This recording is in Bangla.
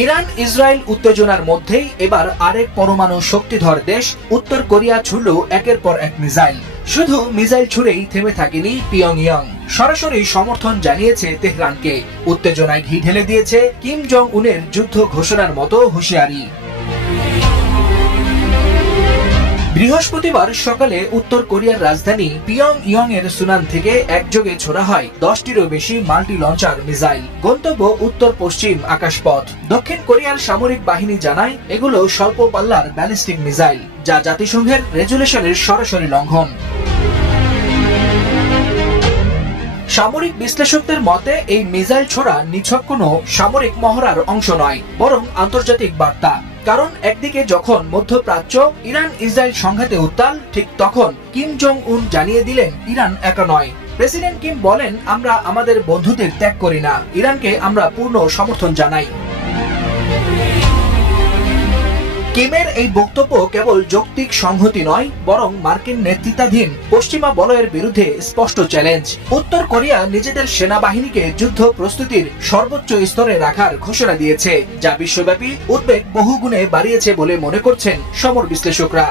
ইরান ইসরায়েল উত্তেজনার মধ্যেই এবার আরেক পরমাণু শক্তিধর দেশ উত্তর কোরিয়া ছুড়ল একের পর এক মিসাইল। শুধু মিসাইল ছুড়েই থেমে থাকেনি পিয়ংইয়ং, সরাসরি সমর্থন জানিয়েছে তেহরানকে। উত্তেজনায় ঘি ঢেলে দিয়েছে কিম জং উনের যুদ্ধ ঘোষণার মতো হুঁশিয়ারি। বৃহস্পতিবার সকালে উত্তর কোরিয়ার রাজধানী পিয়ংইয়ং এর সুনান থেকে একযোগে ছোড়া হয় 10টিরও বেশি মাল্টি লঞ্চার মিসাইল। গন্তব্য উত্তর পশ্চিম আকাশপথ। দক্ষিণ কোরিয়ার সামরিক বাহিনী জানায় এগুলো স্বল্প পাল্লার ব্যালিস্টিক মিসাইল, যা জাতিসংঘের রেজুলেশনের সরাসরি লঙ্ঘন। সামরিক বিশ্লেষকদের মতে এই মিসাইল ছোড়া নিছক কোনো সামরিক মহড়ার অংশ নয়, বরং আন্তর্জাতিক বার্তা। কারণ একদিকে যখন মধ্যপ্রাচ্য ইরান ইসরায়েল সংঘাতে উত্তাল, ঠিক তখন কিম জং উন জানিয়ে দিলেন ইরান একা নয়। প্রেসিডেন্ট কিম বলেন, আমরা আমাদের বন্ধুদের ত্যাগ করি না, ইরানকে আমরা পূর্ণ সমর্থন জানাই। কিমের এই বক্তব্য কেবল যৌক্তিক সংহতি নয়, বরং মার্কিন নেতৃত্বাধীন পশ্চিমা বলয়ের বিরুদ্ধে স্পষ্ট চ্যালেঞ্জ। উত্তর কোরিয়া নিজেদের সেনাবাহিনীকে যুদ্ধ প্রস্তুতির সর্বোচ্চ স্তরে রাখার ঘোষণা দিয়েছে, যা বিশ্বব্যাপী উদ্বেগ বহুগুণে বাড়িয়েছে বলে মনে করছেন সমর বিশ্লেষকরা।